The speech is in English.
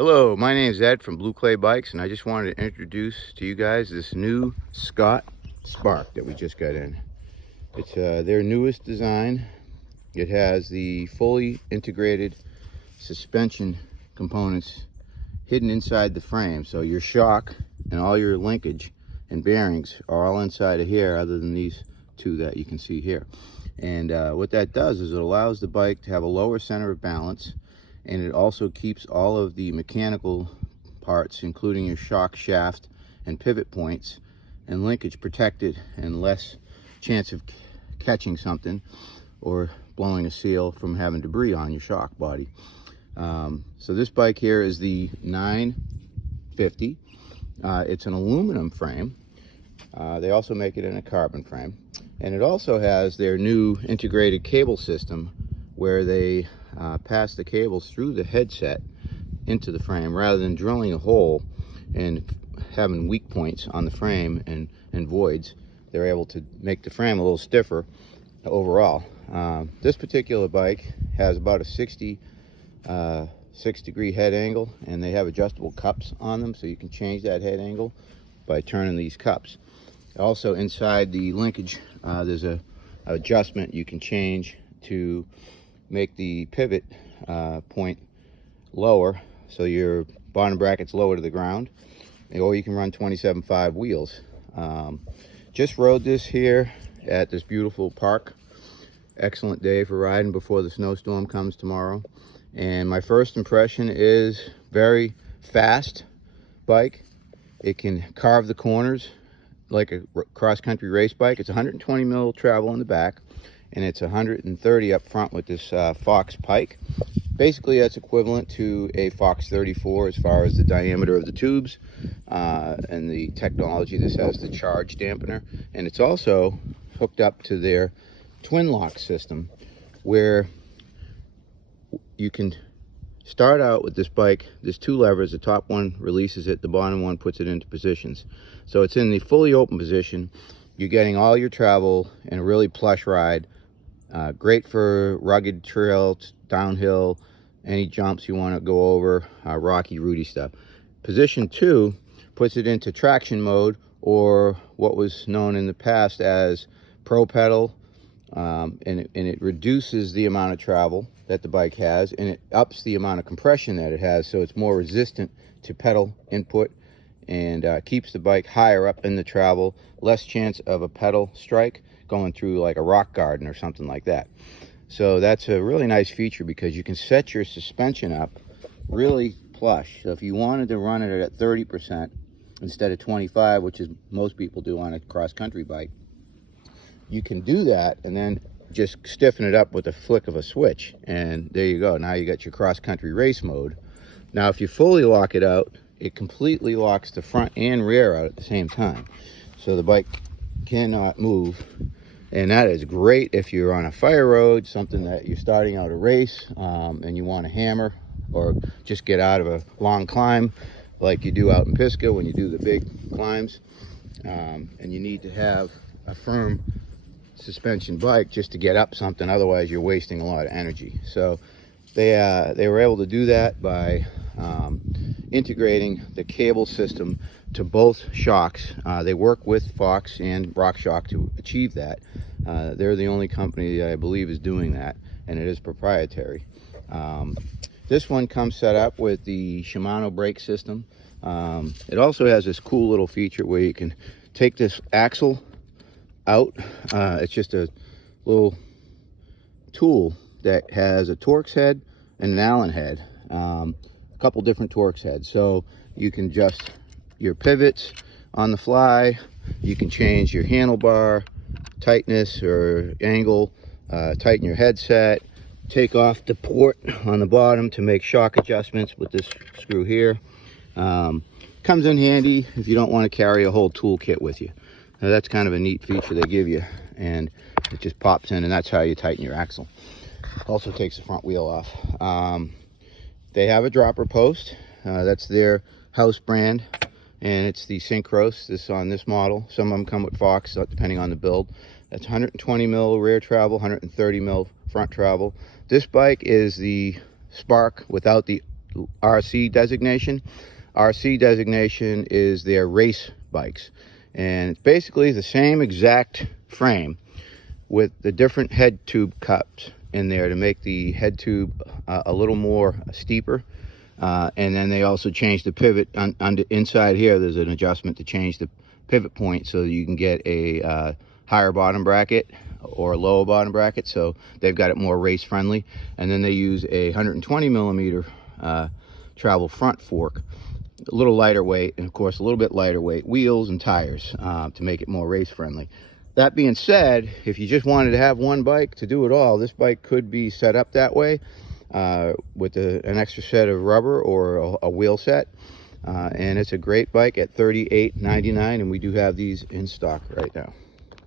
Hello, my name is Ed from Blue Clay Bikes, and I just wanted to introduce to you guys this new Scott Spark that we just got in. It's their newest design. It has the fully integrated suspension components hidden inside the frame, so your shock and all your linkage and bearings are all inside of here, other than these two that you can see here. And what that does is it allows the bike to have a lower center of balance, and it also keeps all of the mechanical parts, including your shock shaft and pivot points and linkage, protected and less chance of catching something or blowing a seal from having debris on your shock body. So this bike here is the 950. It's an aluminum frame. They also make it in a carbon frame, and it also has their new integrated cable system where they pass the cables through the headset into the frame rather than drilling a hole and having weak points on the frame and voids. They're able to make the frame a little stiffer overall. This particular bike has about a 6-degree head angle, and they have adjustable cups on them, so you can change that head angle by turning these cups. Also inside the linkage, there's a adjustment you can change to make the pivot point lower, so your bottom bracket's lower to the ground, or you can run 27.5 wheels. Just rode this here at this beautiful park. Excellent day for riding before the snowstorm comes tomorrow. And my first impression is very fast bike. It can carve the corners like a cross-country race bike. It's 120 mil travel in the back, and it's 130 up front with this Fox Pike. Basically, that's equivalent to a Fox 34 as far as the diameter of the tubes and the technology. This has the charge dampener, and it's also hooked up to their twin lock system, where you can start out with this bike. There's two levers. The top one releases it, the bottom one puts it into positions. So it's in the fully open position. You're getting all your travel in a really plush ride. Great for rugged trails, downhill, any jumps you want to go over, rocky, rooty stuff. Position 2 puts it into traction mode, or what was known in the past as pro pedal, and it reduces the amount of travel that the bike has, and it ups the amount of compression that it has, so it's more resistant to pedal input, and keeps the bike higher up in the travel, less chance of a pedal strike going through like a rock garden or something like that. So that's a really nice feature, because you can set your suspension up really plush. So if you wanted to run it at 30% instead of 25, which is most people do on a cross-country bike, you can do that and then just stiffen it up with a flick of a switch, and there you go. Now you got your cross-country race mode. Now if you fully lock it out, it completely locks the front and rear out at the same time, so the bike cannot move. And that is great if you're on a fire road, something that you're starting out a race, and you want to hammer or just get out of a long climb like you do out in Pisgah when you do the big climbs, and you need to have a firm suspension bike just to get up something, otherwise you're wasting a lot of energy. So they were able to do that by integrating the cable system to both shocks. They work with Fox and RockShox to achieve that. They're the only company that I believe is doing that, and it is proprietary. This one comes set up with the Shimano brake system. It also has this cool little feature where you can take this axle out. It's just a little tool that has a Torx head and an Allen head, a couple different Torx heads, so you can adjust your pivots on the fly. You can change your handlebar tightness or angle, tighten your headset, take off the port on the bottom to make shock adjustments with this screw here. Comes in handy if you don't want to carry a whole toolkit with you. Now that's kind of a neat feature they give you, and it just pops in, and that's how you tighten your axle. Also takes the front wheel off. They have a dropper post. That's their house brand, and it's the Syncros. This on this model. Some of them come with Fox, depending on the build. That's 120 mil rear travel, 130 mil front travel. This bike is the Spark without the RC designation. RC designation is their race bikes, and it's basically the same exact frame with the different head tube cups in there to make the head tube a little more steeper. And then they also changed the pivot inside here. There's an adjustment to change the pivot point so you can get a higher bottom bracket or a lower bottom bracket, so they've got it more race friendly. And then they use a 120 millimeter travel front fork, a little lighter weight, and of course a little bit lighter weight wheels and tires to make it more race friendly. That being said, if you just wanted to have one bike to do it all, this bike could be set up that way with an extra set of rubber or a wheel set. And it's a great bike at $38.99, and we do have these in stock right now.